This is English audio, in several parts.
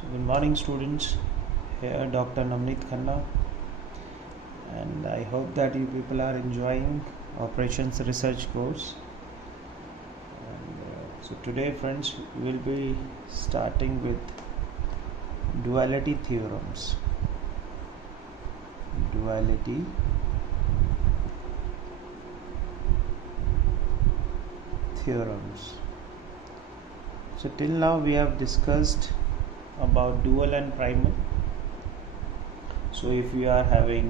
So good morning students, here Dr. Namneet Khanna, and I hope that you people are enjoying operations research course. So today friends we will be starting with duality theorems. Duality theorems. So till now we have discussed about dual and primal. So if we are having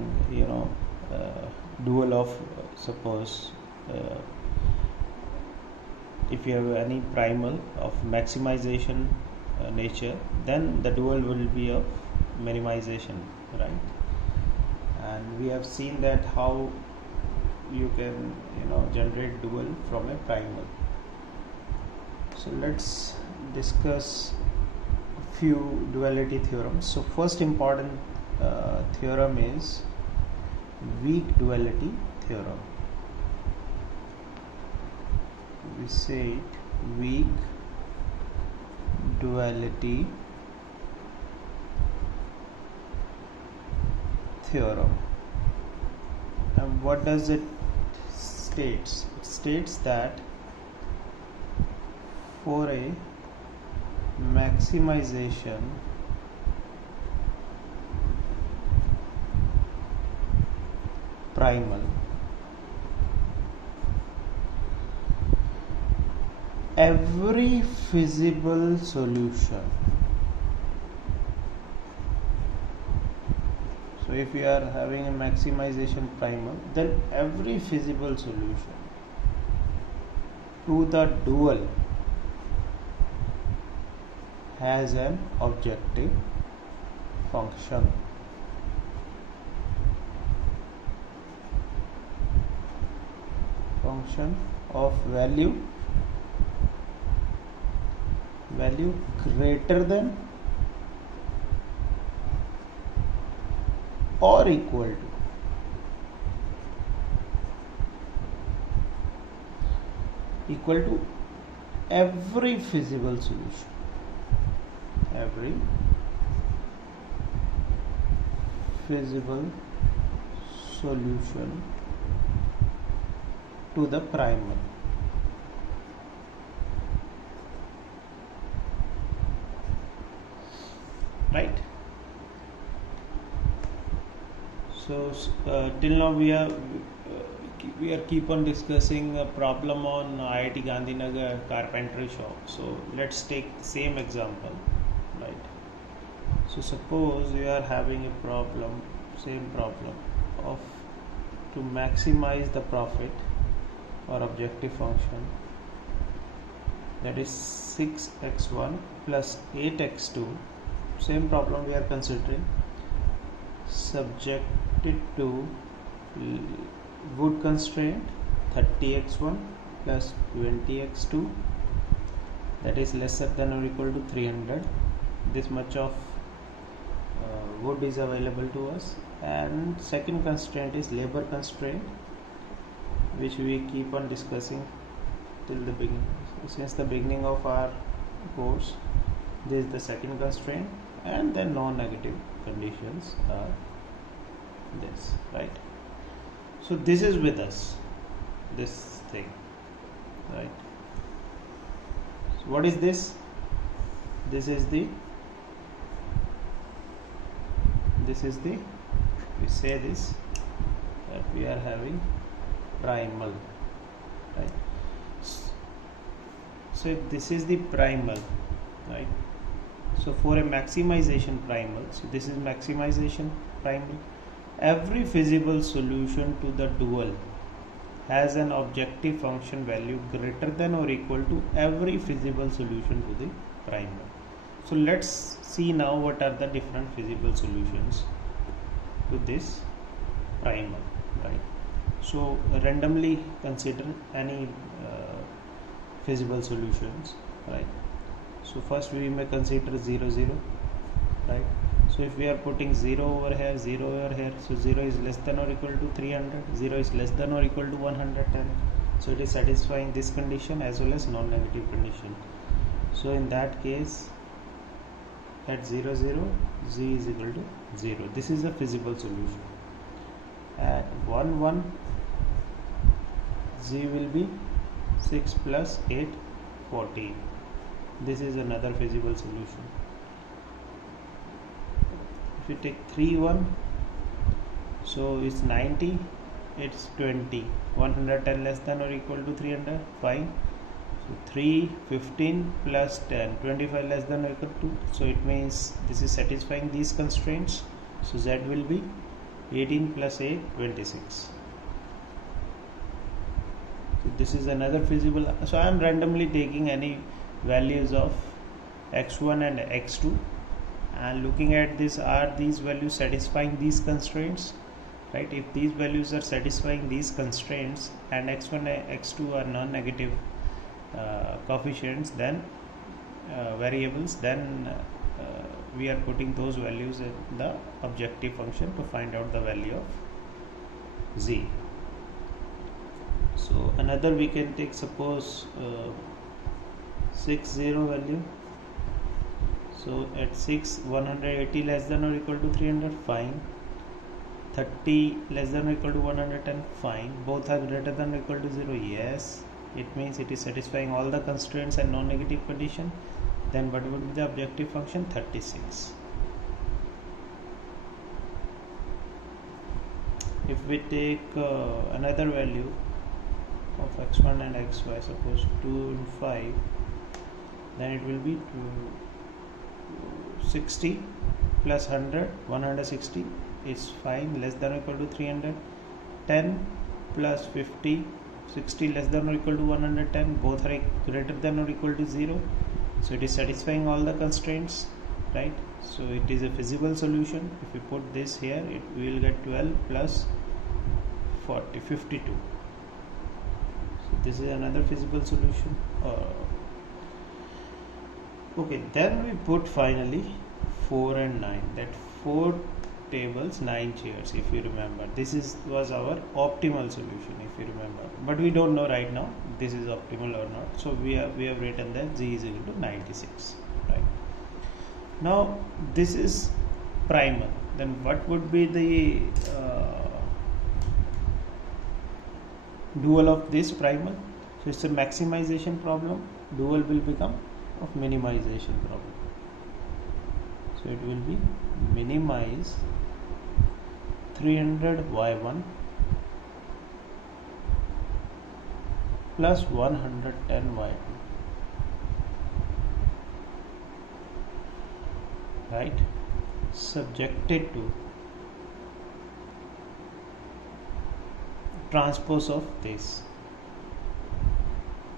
dual of suppose if you have any primal of maximization nature, then the dual will be of minimization, right? And we have seen that how you can generate dual from a primal. So let's discuss few duality theorems. So first important theorem is weak duality theorem. We say it weak duality theorem. And what does it states? It states that for a maximization primal, every feasible solution. So if we are having a maximization primal, then every feasible solution to the dual has an objective function. Function of value greater than or equal to every feasible solution. Every feasible solution to the primal. Right? So till now we are keep on discussing a problem on IIT Gandhinagar carpentry shop. So let's take the same example, right? So suppose we are having a problem, same problem of to maximize the profit or objective function, that is 6x1 plus 8x2. Same problem we are considering, subjected to wood constraint 30x1 plus 20x2, that is lesser than or equal to 300. This much of wood is available to us. And second constraint is labor constraint, which we keep on discussing till the beginning. Since the beginning of our course, this is the second constraint, and then non-negative conditions are this, right? So this is with us, this thing, right? So what is this? This is the we say this, that we are having primal, right? So if this is the primal, right? So for a maximization primal, so this is maximization primal, every feasible solution to the dual has an objective function value greater than or equal to every feasible solution to the primal. So let's see now what are the different feasible solutions to this primal, right? So randomly consider any feasible solutions, right? So first we may consider 0 0, right? So if we are putting 0 over here, 0 over here, so 0 is less than or equal to 300, 0 is less than or equal to 110. So it is satisfying this condition as well as non-negative condition. So in that case at 0 0 z is equal to 0. This is a feasible solution. At 1 1 z will be 6 plus 8 14. This is another feasible solution. If you take 3 1, so it's 90, it's 20, 110 less than or equal to 300, fine. So 3 15 plus 10, 25 less than or equal to, so it means this is satisfying these constraints. So z will be 18 plus 8 26. So this is another feasible. So I am randomly taking any values of x1 and x2 and looking at this, are these values satisfying these constraints, right? If these values are satisfying these constraints and x1 and x2 are non-negative coefficients, then variables, then we are putting those values in the objective function to find out the value of z. So another we can take, suppose 6 0 value. So at 6, 180 less than or equal to 300, fine. 30 less than or equal to 110, fine. Both are greater than or equal to 0, yes. It means it is satisfying all the constraints and non-negative condition. Then what would be the objective function? 36. If we take another value of x1 and xy, suppose 2 and 5, then it will be 60 plus 100, 160 is fine, less than or equal to 300. 10 plus 50, 60 less than or equal to 110, both are greater than or equal to 0. So it is satisfying all the constraints, right? So it is a feasible solution. If we put this here, we will get 12 plus 40, 52. So this is another feasible solution. Okay, then we put finally 4 and 9. That 4 tables, 9 chairs, if you remember. This was our optimal solution, if you remember. But we don't know right now this is optimal or not. So we have written that z is equal to 96. Right. Now this is primal. Then what would be the dual of this primal? So it's a maximization problem. Dual will become of minimization problem. So it will be minimize 300 y1 plus 110 y2, right, subjected to transpose of this,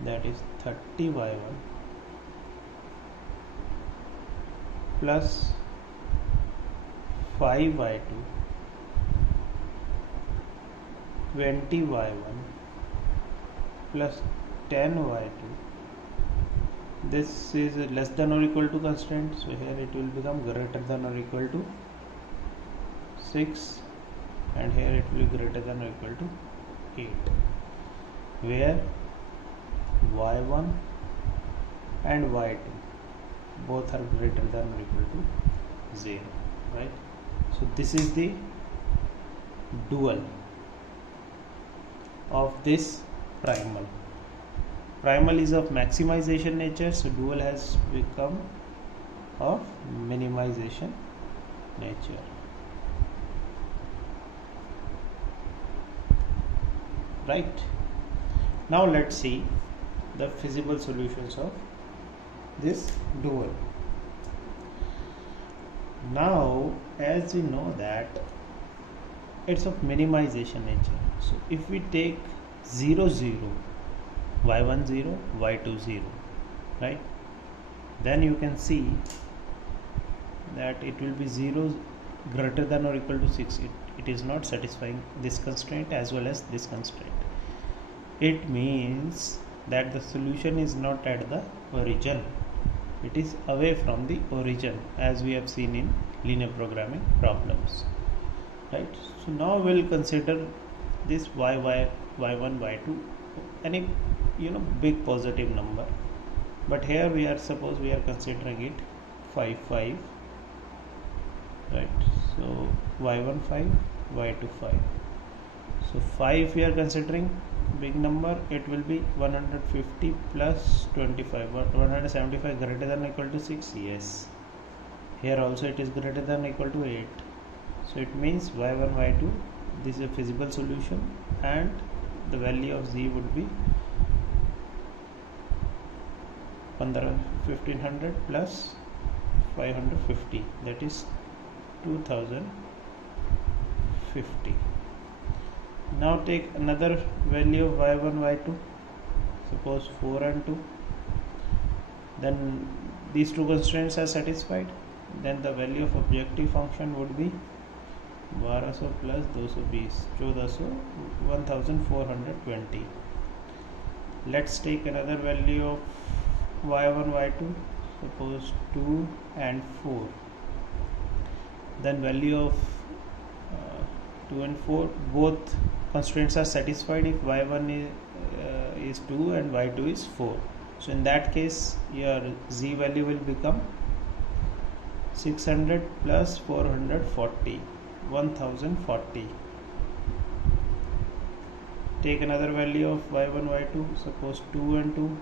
that is 30 y1 plus 5 y2 20 y1 plus 10 y2. This is less than or equal to constraint, so here it will become greater than or equal to 6, and here it will be greater than or equal to 8, where y1 and y2 both are greater than or equal to 0, right? So this is the dual of this primal. Primal is of maximization nature, so dual has become of minimization nature. Right. Now let's see the feasible solutions of this dual. Now, as we know that it's of minimization nature, so if we take 0 0, y1 0, y2 0, right, then you can see that it will be 0 greater than or equal to 6. It is not satisfying this constraint as well as this constraint. It means that the solution is not at the origin, it is away from the origin, as we have seen in linear programming problems, right? So now we'll consider this y1, y2, any big positive number, but here we are considering it 5 5, right? So y1 5, y2 5. So 5 we are considering big number, it will be 150 plus 25, 175 greater than or equal to 6, yes. Here also it is greater than or equal to 8. So it means y1 y2, this is a feasible solution, and the value of z would be 1500 plus 550, that is 2050. Now take another value of y1 y2, suppose 4 and 2, then these two constraints are satisfied, then the value of objective function would be 1200 plus 220, 1420. Let's take another value of y1 y2, suppose 2 and 4, then value of 2 and 4, both constraints are satisfied if y1 is 2 and y2 is 4. So in that case your z value will become 600 plus 440, 1040. Take another value of y1 y2, suppose 2 and 2,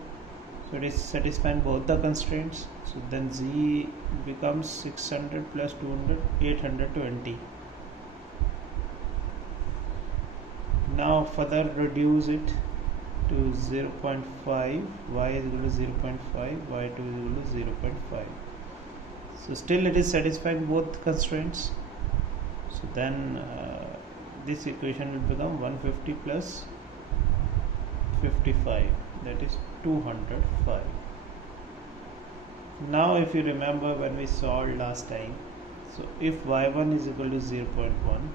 so it is satisfying both the constraints, so then z becomes 600 plus 200, 820. Now further reduce it to 0.5, y is equal to 0.5, y2 is equal to 0.5. So still it is satisfying both constraints, so then this equation will become 150 plus 55, that is 205. Now if you remember when we solved last time, so if y1 is equal to 0.1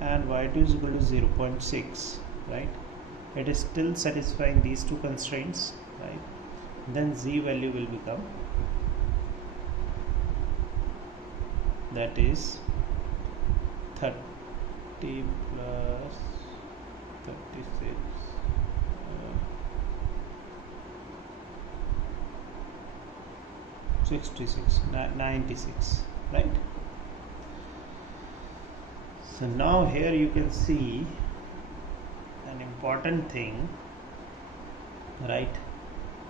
and y2 is equal to 0.6, right, it is still satisfying these two constraints, right, then z value will become, that is 30 plus 36, 66, 96, right? So now here you can see an important thing, right?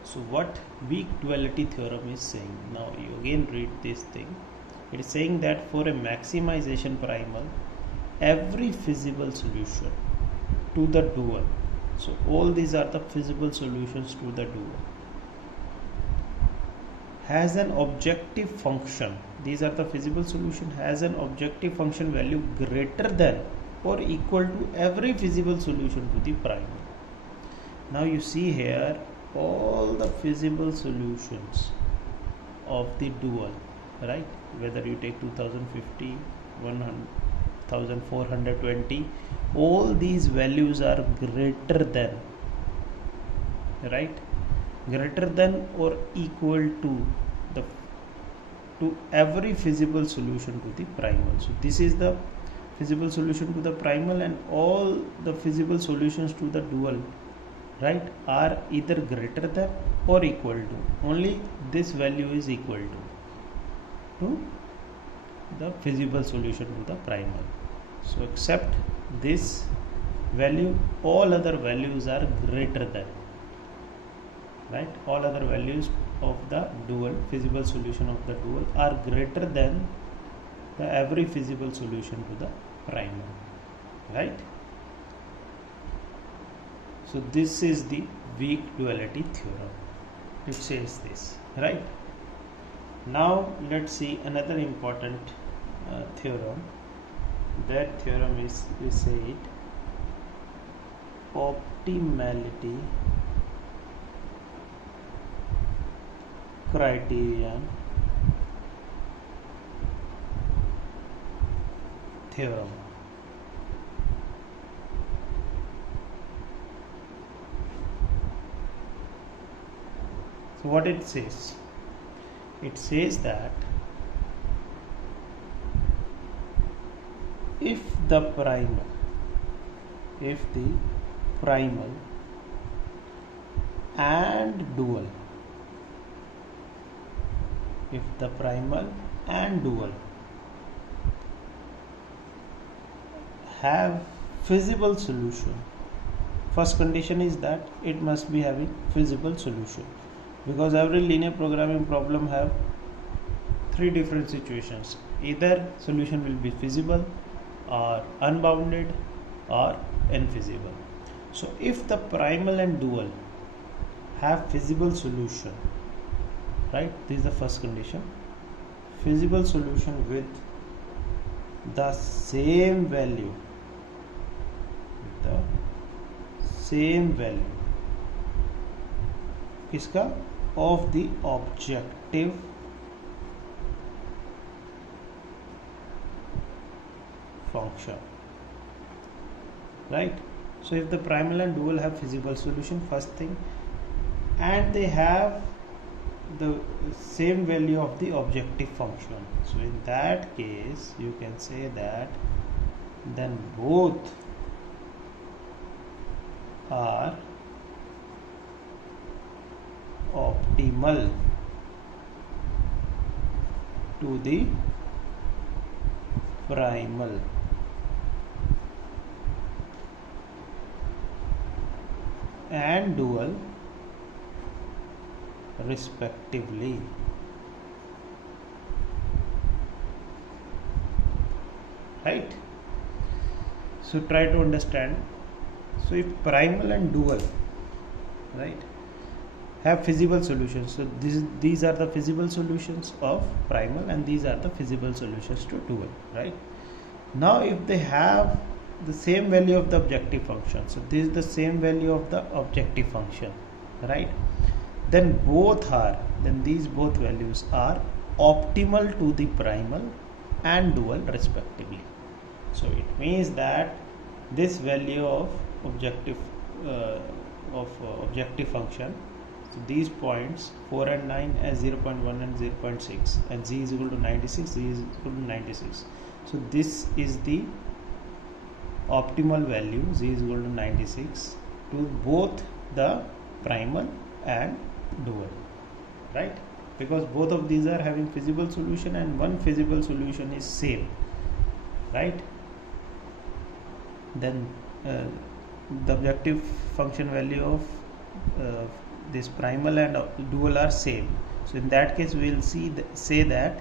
So what weak duality theorem is saying, now you again read this thing. It is saying that for a maximization primal, every feasible solution to the dual, so all these are the feasible solutions to the dual, has an objective function, these are the feasible solution, has an objective function value greater than or equal to every feasible solution to the primal. Now you see here all the feasible solutions of the dual, right, whether you take 2050, 1420, all these values are greater than, right, greater than or equal to every feasible solution to the primal. So this is the feasible solution to the primal, and all the feasible solutions to the dual, right, are either greater than or equal to, only this value is equal to the feasible solution to the primal. So except this value, all other values are greater than, right, all other values of the dual, feasible solution of the dual, are greater than the every feasible solution to the primal, right? So this is the weak duality theorem. It says this, right? Now let's see another important theorem. That theorem is said optimality criterion theorem. So what it says? It says that if the primal and dual if the primal and dual have feasible solution. First condition is that it must be having feasible solution, because every linear programming problem have three different situations. Either solution will be feasible or unbounded or infeasible. So if the primal and dual have feasible solution, right, this is the first condition, feasible solution with the same value, किसका, of the objective function, right? So if the primal and dual have feasible solution, first thing, and they have the same value of the objective function, so in that case you can say that then both are optimal to the primal and dual respectively, right? So try to understand. So if primal and dual, right, have feasible solutions, so these are the feasible solutions of primal and these are the feasible solutions to dual, right? Now if they have the same value of the objective function, so this is the same value of the objective function, right, then these both values are optimal to the primal and dual respectively. So it means that this value of objective function, so these points 4 and 9 as 0.1 and 0.6 and z is equal to 96, z is equal to 96. So this is the optimal value, z is equal to 96 to both the primal and dual, right? Because both of these are having feasible solution and one feasible solution is same, right? Then the objective function value of this primal and dual are same. So in that case we will say that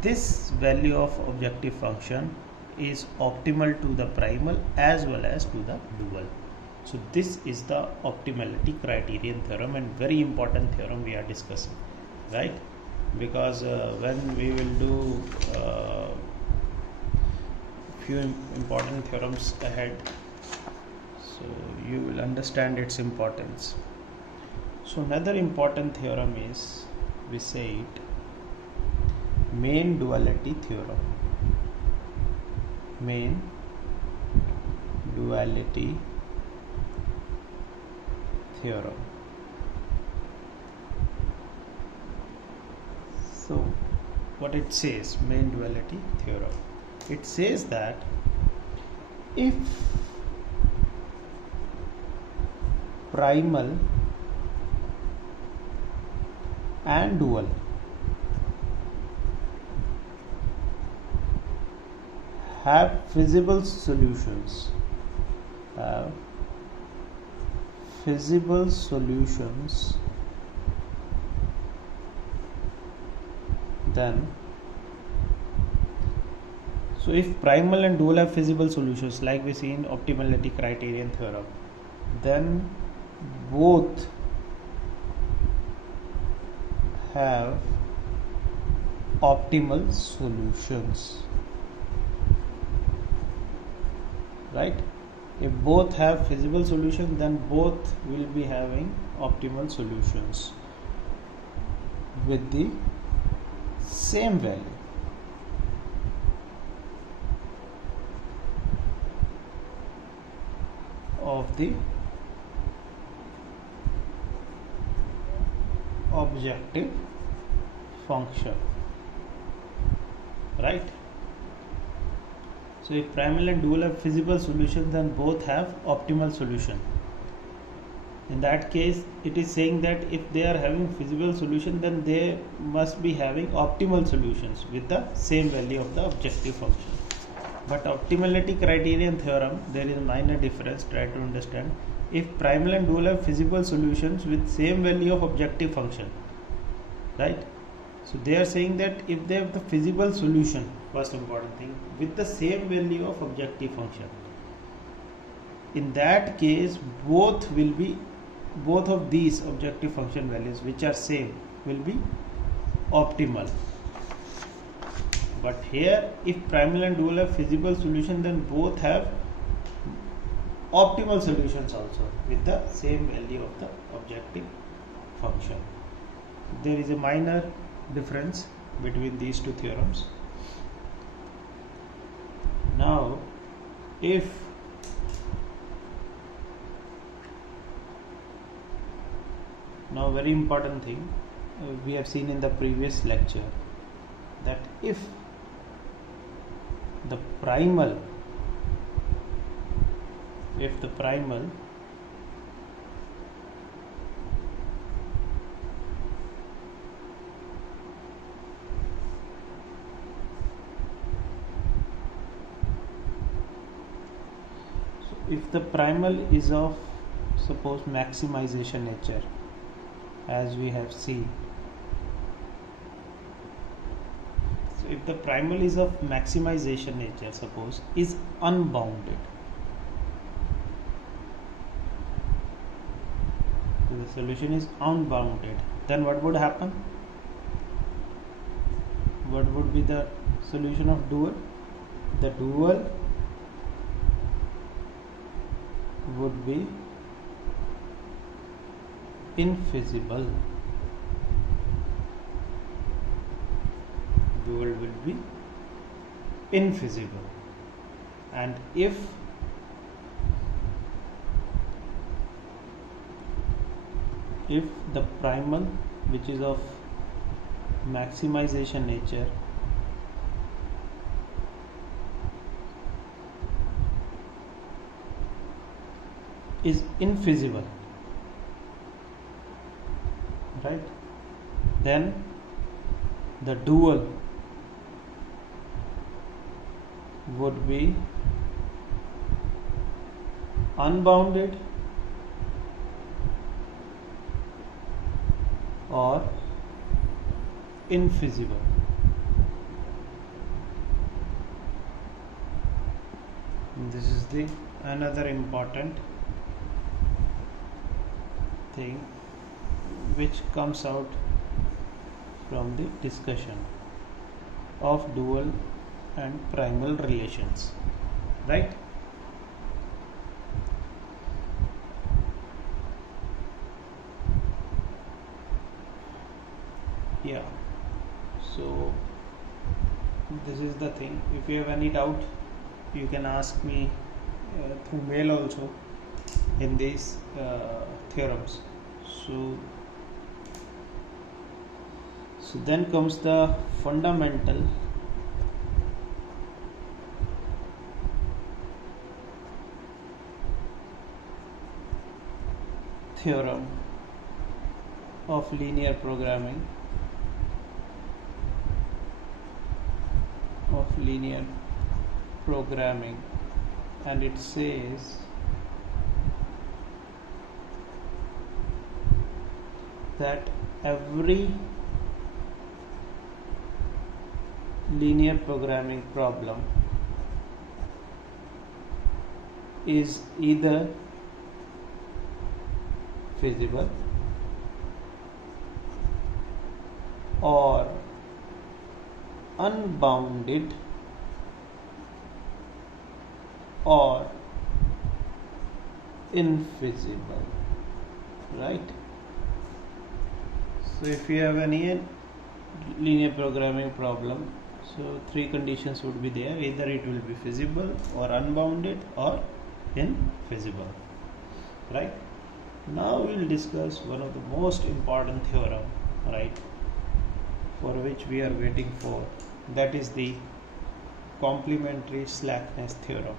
this value of objective function is optimal to the primal as well as to the dual. So this is the optimality criterion theorem, and very important theorem we are discussing, right? Because when we will do few important theorems ahead, so you will understand its importance. So another important theorem is, we say it, main duality theorem. Main duality theorem. So what it says, main duality theorem, it says that if primal and dual have feasible solutions, then, so if primal and dual have feasible solutions like we see in optimality criterion theorem, then both have optimal solutions, right? If both have feasible solution, then both will be having optimal solutions with the same value. Of the objective function, right? So if primal and dual have feasible solution, then both have optimal solution. In that case, it is saying that if they are having feasible solution, then they must be having optimal solutions with the same value of the objective function. But optimality criterion theorem, there is a minor difference. Try to understand. If primal and dual have feasible solutions with same value of objective function, right? So they are saying that if they have the feasible solution, first important thing, with the same value of objective function, in that case both of these objective function values which are same will be optimal. But here, if primal and dual have feasible solution, then both have optimal solutions also with the same value of the objective function. There is a minor difference between these two theorems. Now, now very important thing, we have seen in the previous lecture that if the primal is of, suppose, maximization nature, as we have seen. So if the primal is of maximization nature, suppose, is unbounded, so the solution is unbounded, then what would happen? What would be the solution of dual? The dual would be infeasible. Dual will be infeasible. And if the primal, which is of maximization nature, is infeasible, right, then the dual would be unbounded or infeasible. This is the another important thing which comes out from the discussion of dual and primal relations, right? Yeah, so this is the thing. If you have any doubt, you can ask me through mail also in these theorems. So then comes the fundamental theorem of linear programming, and it says that every linear programming problem is either feasible or unbounded or infeasible, right? So if you have any linear programming problem, so three conditions would be there: either it will be feasible or unbounded or infeasible, right? Now we will discuss one of the most important theorem, right, for which we are waiting for, that is the complementary slackness theorem.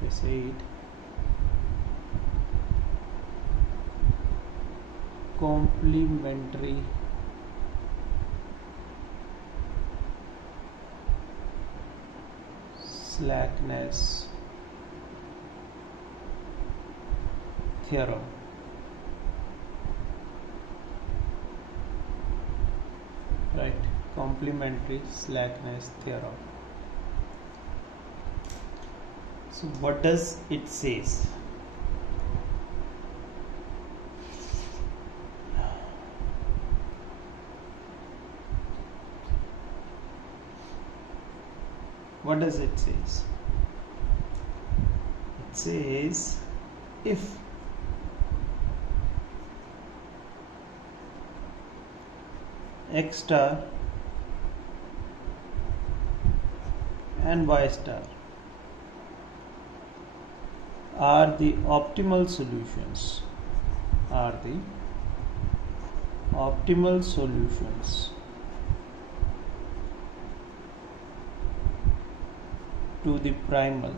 They say it complementary slackness theorem. Right, complementary slackness theorem. So what does it says? What does it says? It says if X star and Y star are the optimal solutions, to the primal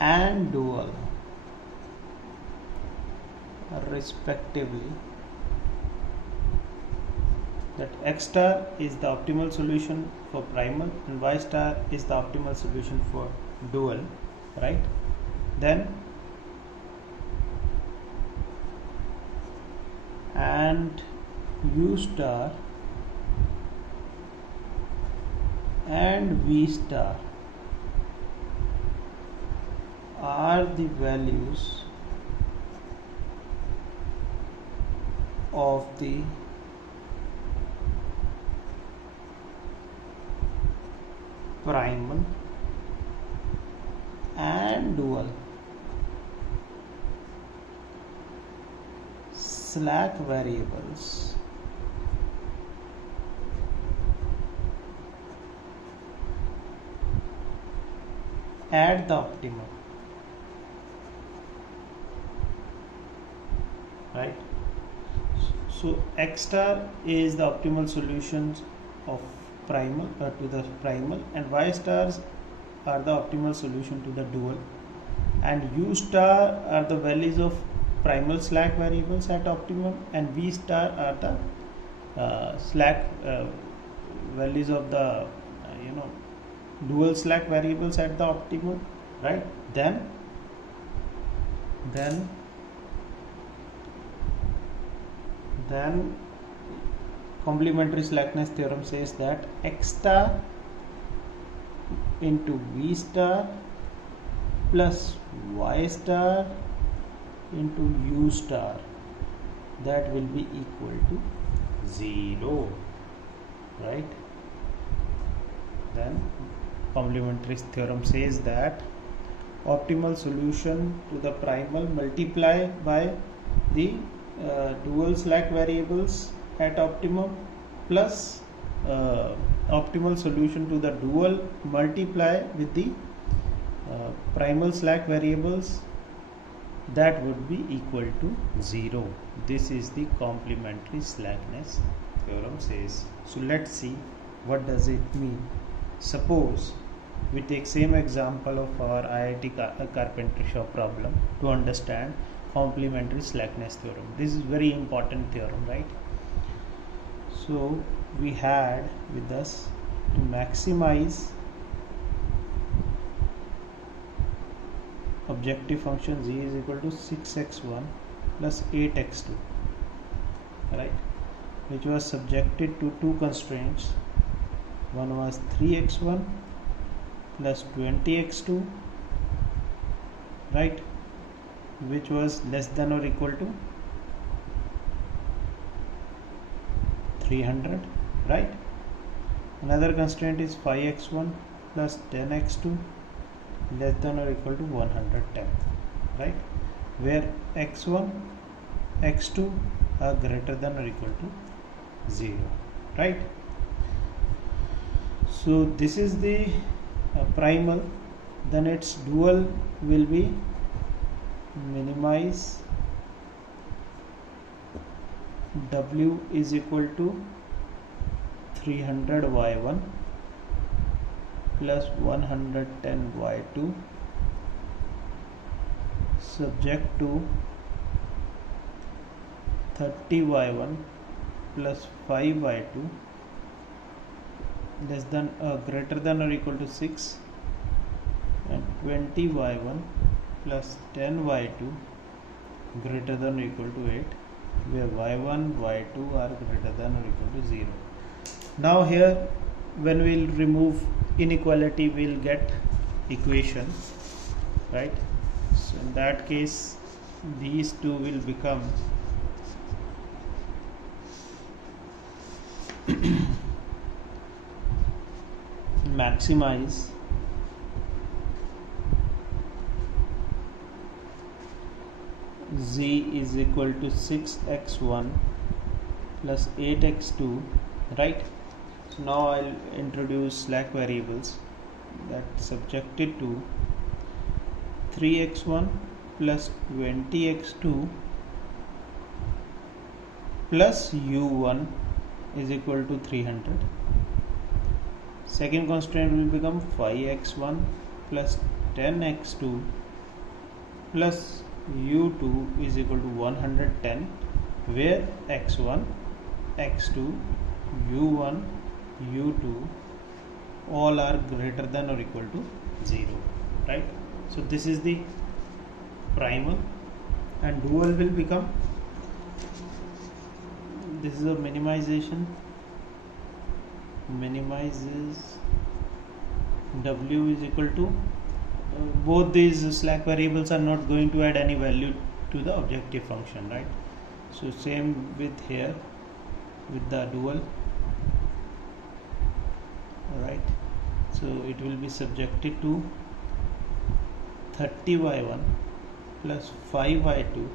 and dual respectively, that X star is the optimal solution for primal and Y star is the optimal solution for dual, right? Then and U star and V star are the values of the primal and dual slack variables at the optimum, right? So X star is the optimal solutions of primal to the primal, and Y stars are the optimal solution to the dual, and U star are the values of primal slack variables at optimum, and V star are the slack values of the dual slack variables at the optimum, right? Then complementary slackness theorem says that X star into V star plus Y star into U star, that will be equal to 0, right? Then complementary theorem says that optimal solution to the primal multiplied by the dual slack variables at optimum plus optimal solution to the dual multiply with the primal slack variables, that would be equal to 0. This is the complementary slackness theorem says. So let's see what does it mean. Suppose we take same example of our IIT carpentry shop problem to understand complementary slackness theorem. This is very important theorem, right? So we had with us to maximize objective function z is equal to 6x1 plus 8x2, right, which was subjected to two constraints. One was 3x1 plus 20x2, right, which was less than or equal to 300, right? Another constraint is 5x1 plus 10x2 less than or equal to 110, right, where x1 x2 are greater than or equal to 0, right? So this is the primal. Then its dual will be minimize w is equal to 300 y1 plus 110 y2 subject to 30y1 plus 5y2 less than greater than or equal to 6, and 20y1 plus 10y2 greater than or equal to 8, where y1 y2 are greater than or equal to 0. Now here when we'll remove inequality, we'll get equation, right? So in that case these two will become maximize z is equal to 6x1 plus 8x2, right? So now I'll introduce slack variables that subjected to 3x1 plus 20x2 plus u1 is equal to 300. Second constraint will become 5x1 plus 10x2 plus u2 is equal to 110, where x1 x2 u1 u2 all are greater than or equal to 0, right? So this is the primal, and dual will become, this is a minimization, minimizes w is equal to both these slack variables are not going to add any value to the objective function, right? So same with here with the dual, right? So it will be subjected to 30y1 plus 5y2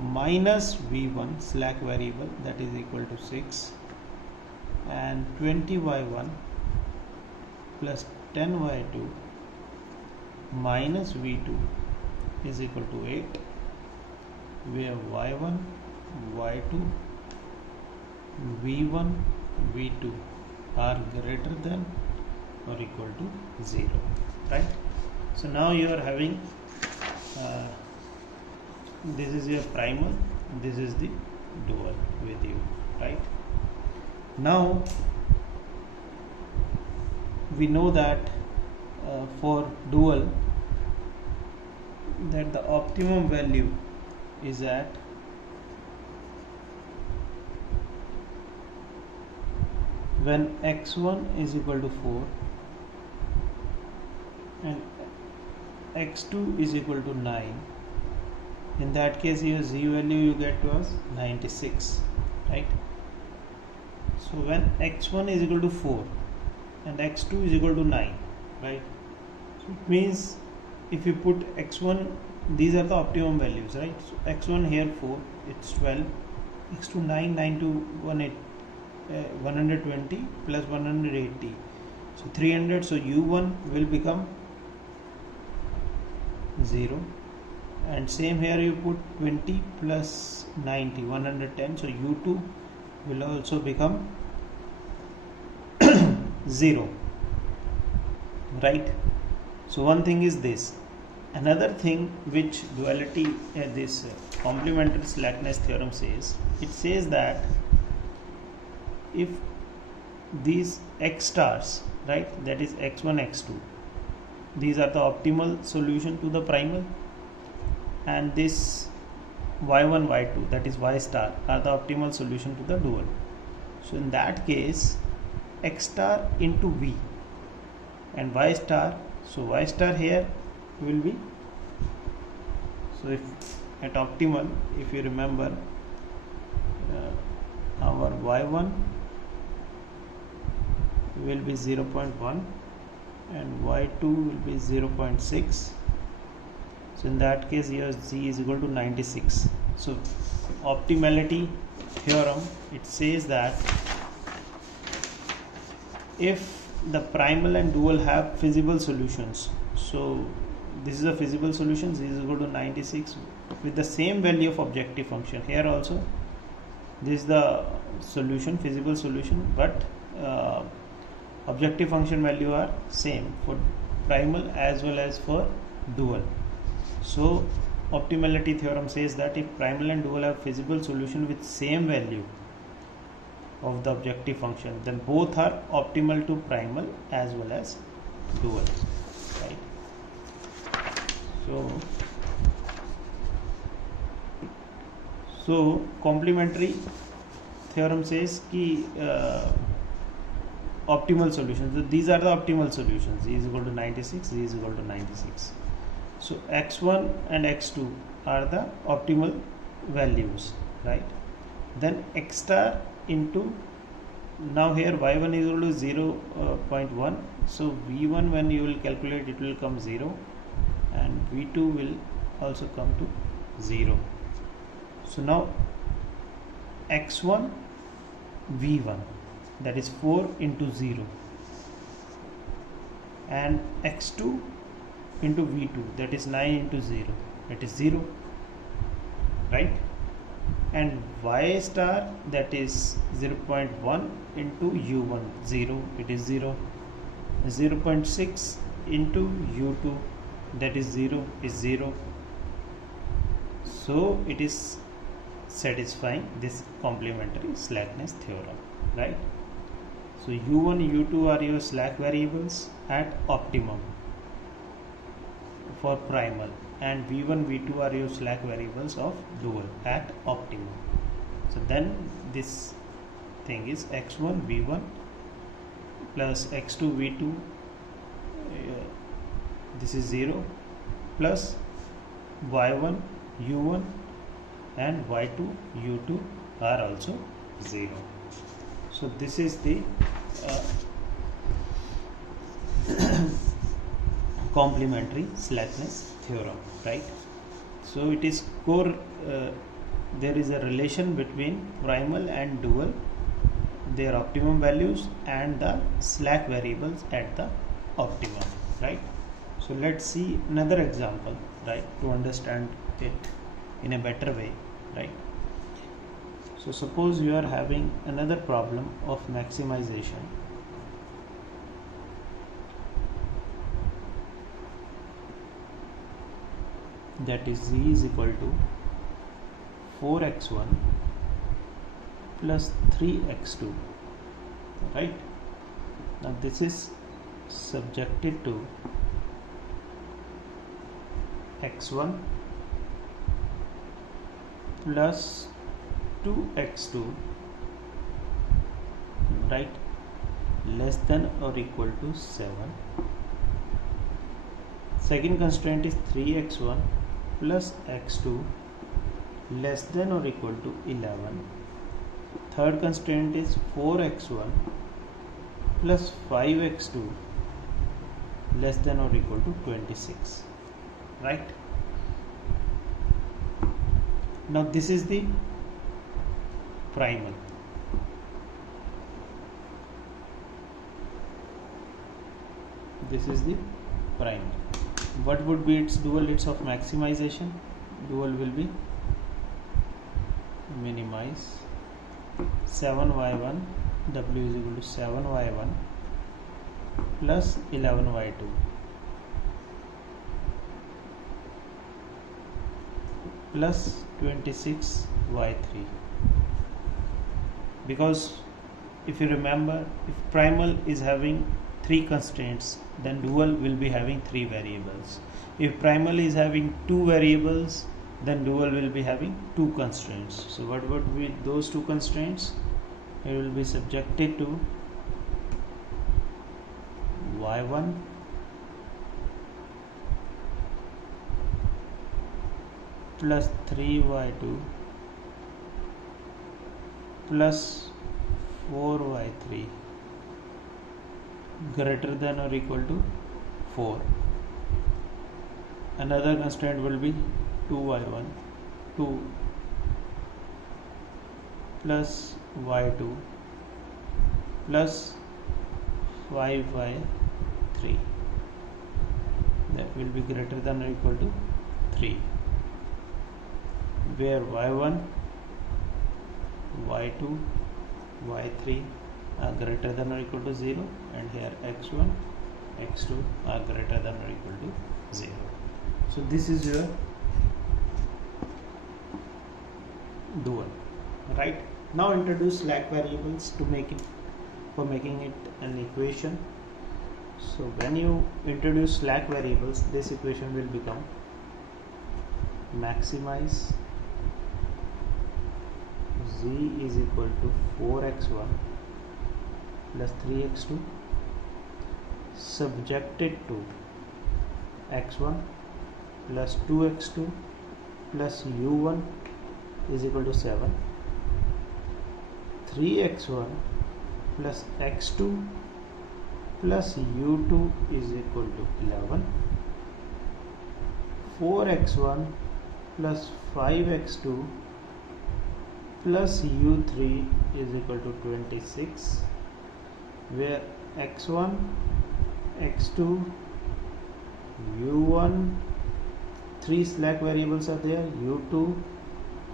minus v1 slack variable, that is equal to 6, and 20y1 plus 10y2 minus v2 is equal to 8, where y1 y2 v1 v2 are greater than or equal to 0, right? So now you are having this is your primal, this is the dual with you, right? Now we know that for dual that the optimum value is at when x1 is equal to 4 and x2 is equal to 9. In that case your z value you get was 96, right? So when x1 is equal to 4 and x2 is equal to 9, right? So it means if you put x1, these are the optimum values, right? So x1 here 4, it's 12, x2 9, 9 to 120 plus 180, so 300. So u1 will become 0, and same here you put 20 plus 90, 110, so u2 will also become 0, right? So one thing is this. Another thing which duality this complementary slackness theorem says, it says that if these x stars, right, that is x1 x2, these are the optimal solution to the primal, and this y1 y2, that is y star, are the optimal solution to the dual. So in that case x star into v and y star, so y star here will be, so if at optimal, if you remember our y1 will be 0.1 and y2 will be 0.6. So in that case your z is equal to 96. So optimality theorem, it says that if the primal and dual have feasible solutions, so this is a feasible solution, z is equal to 96 with the same value of objective function. Here also this is the solution, feasible solution, but objective function value are same for primal as well as for dual. So optimality theorem says that if primal and dual have feasible solution with same value of the objective function, then both are optimal to primal as well as dual, right? So complementary theorem says कि optimal solutions. So these are the optimal solutions. Z is equal to 96, Z is equal to 96. So x1 and x2 are the optimal values, right? Then x star into, now here y1 is equal to 0.1. So v1 when you will calculate, it will come 0, and v2 will also come to 0. So now x1 v1, that is 4 into 0, and x2 into v2, that is 9 into 0, that is 0, right? And y star, that is 0.1 into u1, 0, it is 0. 0.6 into u2, that is 0, is 0. So it is satisfying this complementary slackness theorem, right? So u1, u2 are your slack variables at optimum for primal, and v1, v2 are your slack variables of dual at optimum. So then this thing is x1 v1 plus x2 v2, this is 0, plus y1 u1 and y2 u2 are also 0. So this is the complementary slackness theorem, right? So it is core, there is a relation between primal and dual, their optimum values and the slack variables at the optimum, right? So let's see another example, right, to understand it in a better way, right? So suppose you are having another problem of maximization. That is z is equal to 4x1 plus 3x2, right? Now this is subjected to x1 plus 2x2, right, less than or equal to 7. Second constraint is 3x1 plus x2 less than or equal to 11. Third constraint is 4x1 plus 5x2 less than or equal to 26, right? Now this is the primal. This is the primal. What would be its dual? Its of maximization. Dual will be minimize 7y1, w is equal to 7y1 plus 11y2 plus 26y3. Because if you remember, if primal is having 3 constraints, then dual will be having 3 variables. If primal is having 2 variables, then dual will be having 2 constraints. So what would be those 2 constraints? It will be subjected to y1 plus 3y2 plus 4y3 greater than or equal to 4. Another constraint will be 2y1, 2 plus y2 plus 5y3, that will be greater than or equal to 3, where y1, y2, y3 are greater than or equal to 0, and here x1, x2 are greater than or equal to 0. So this is your dual, right? Now introduce slack variables to make it, for making it an equation. So when you introduce slack variables, this equation will become maximize z is equal to 4x1 plus 3x2 subjected to x1 plus 2x2 plus u1 is equal to 7, 3x1 plus x2 plus u2 is equal to 11, 4x1 plus 5x2 plus u3 is equal to 26, where x1, x2, u1, 3 slack variables are there, u2,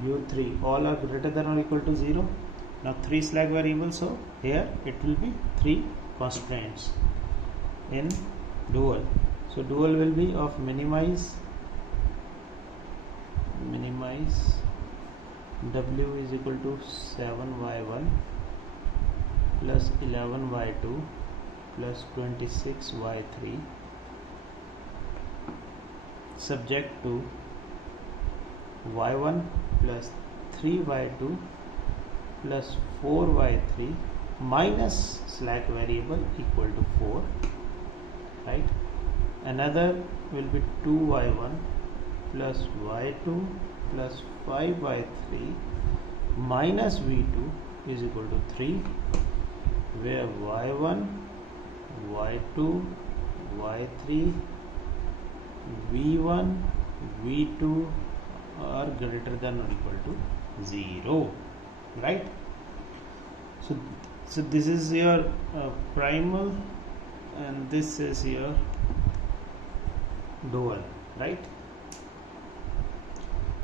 u3 all are greater than or equal to 0. Now 3 slack variables, so here it will be 3 constraints in dual. So dual will be of minimize w is equal to 7y1 plus 11y2 plus 26y3 subject to y1 plus 3y2 plus 4y3 minus slack variable equal to 4, right? Another will be 2y1 plus y2 plus 5y3 minus v2 is equal to 3, where y1, y2, y3, v1, v2 are greater than or equal to 0, right? So this is your primal and this is your dual, right?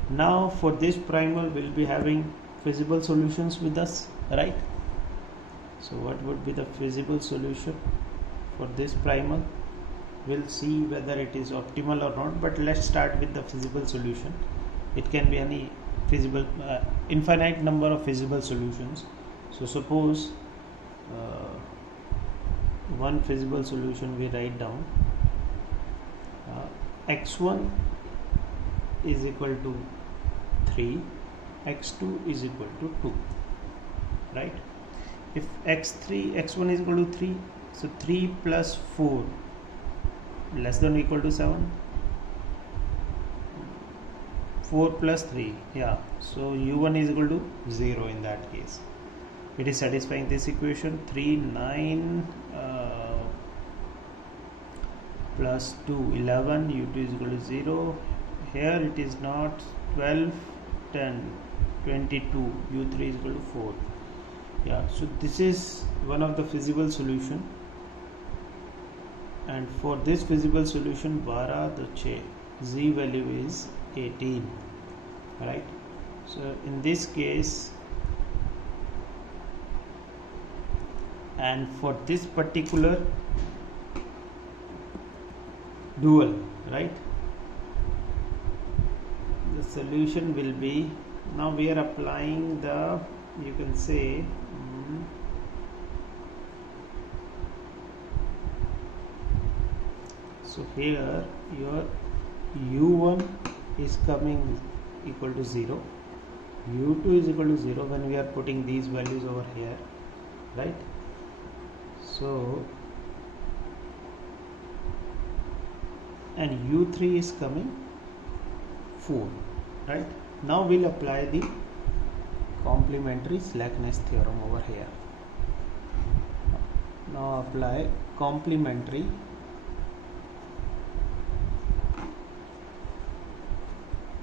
Now for this primal we'll be having feasible solutions with us, right? So what would be the feasible solution for this primal? We'll see whether it is optimal or not, but let's start with the feasible solution. It can be any feasible, infinite number of feasible solutions. So suppose one feasible solution we write down, x1 is equal to 3, x2 is equal to 2, right? If x1 is equal to 3, so 3 plus 4 less than or equal to 7, 4 plus 3, yeah, so u1 is equal to 0 in that case. It is satisfying this equation. 3, 9 plus 2, 11, u2 is equal to 0. Here it is not. 12, 10, 22, u3 is equal to 4. Yeah, so this is one of the feasible solution, and for this feasible solution bara the z value is 18, right? So in this case, and for this particular dual, right, the solution will be, now we are applying the, you can say so here your u1 is coming equal to 0, u2 is equal to 0 when we are putting these values over here, right? So and u3 is coming 4, right? Now we'll apply the complementary slackness theorem over here. Now apply complementary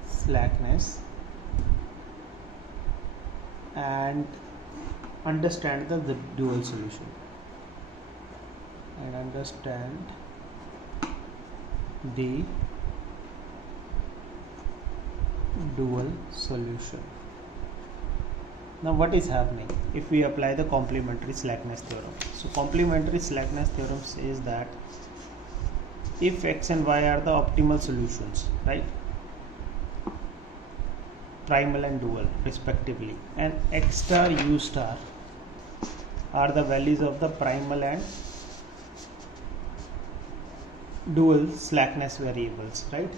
slackness and understand the dual solution, and understand the dual solution. Now what is happening if we apply the complementary slackness theorem? So complementary slackness theorem says that if x and y are the optimal solutions, right? Primal and dual respectively, and x star u star are the values of the primal and dual slackness variables, right?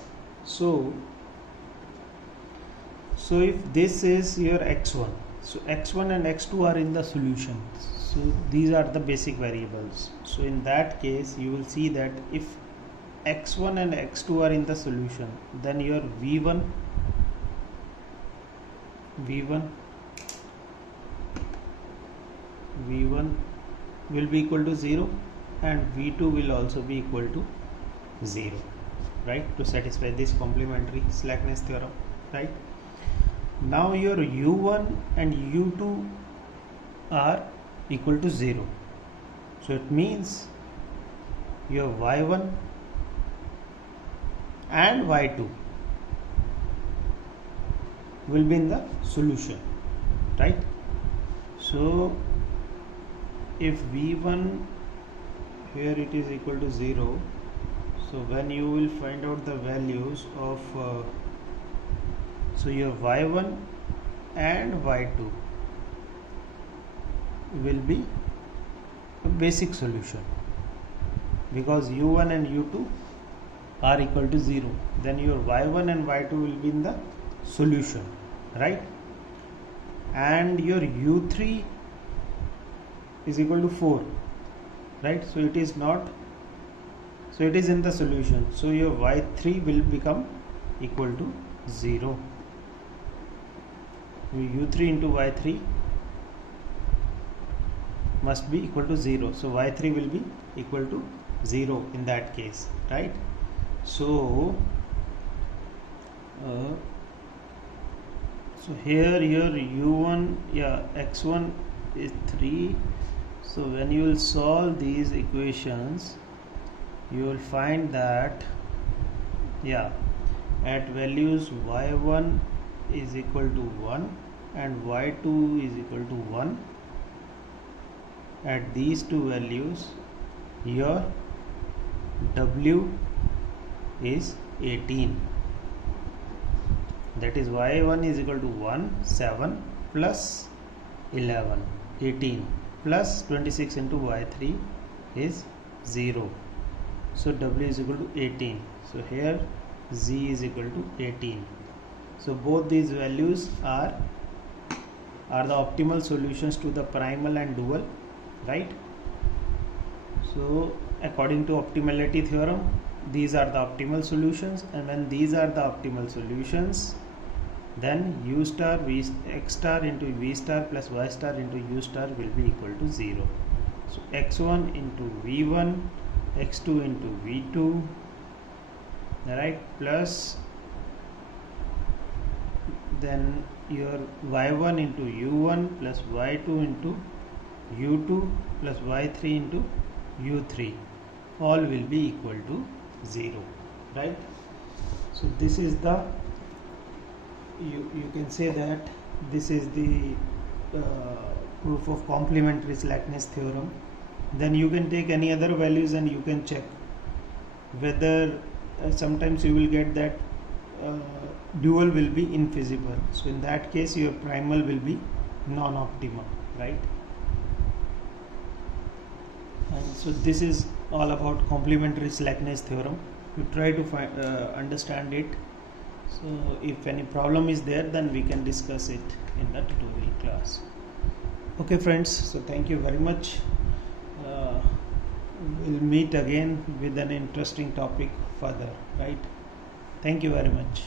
So if this is your x1, so x1 and x2 are in the solution, so these are the basic variables. So in that case you will see that if x1 and x2 are in the solution, then your v1 will be equal to 0 and v2 will also be equal to 0, right, to satisfy this complementary slackness theorem, right? Now your u1 and u2 are equal to 0, so it means your y1 and y2 will be in the solution, right? So if v1 here it is equal to 0, so when you will find out the values of so your y1 and y2 will be a basic solution, because u1 and u2 are equal to 0, then your y1 and y2 will be in the solution, right? And your u3 is equal to 4, right? So it is not, so it is in the solution, so your y3 will become equal to 0. u3 into y3 must be equal to 0, so y3 will be equal to 0 in that case, right? So so here your u1, x1 is 3, so when you will solve these equations you will find that at values y1 is equal to 1 and y2 is equal to 1, at these two values your w is 18, that is y1 is equal to 1, 7 plus 11, 18 plus 26 into y3 is 0, so w is equal to 18, so here z is equal to 18. So both these values are the optimal solutions to the primal and dual, right? So according to optimality theorem, these are the optimal solutions, and when these are the optimal solutions, then u star x star into v star plus y star into u star will be equal to 0. So x1 into v1, x2 into v2, right, plus then your y1 into u1 plus y2 into u2 plus y3 into u3, all will be equal to 0, right? So this is the, you can say that this is the proof of complementary slackness theorem. Then you can take any other values and you can check whether sometimes you will get that dual will be infeasible, so in that case your primal will be non-optimal, right? And so this is all about complementary slackness theorem. You try to understand it. So if any problem is there, then we can discuss it in the tutorial class. Okay friends, so thank you very much. We'll meet again with an interesting topic further, right? Thank you very much.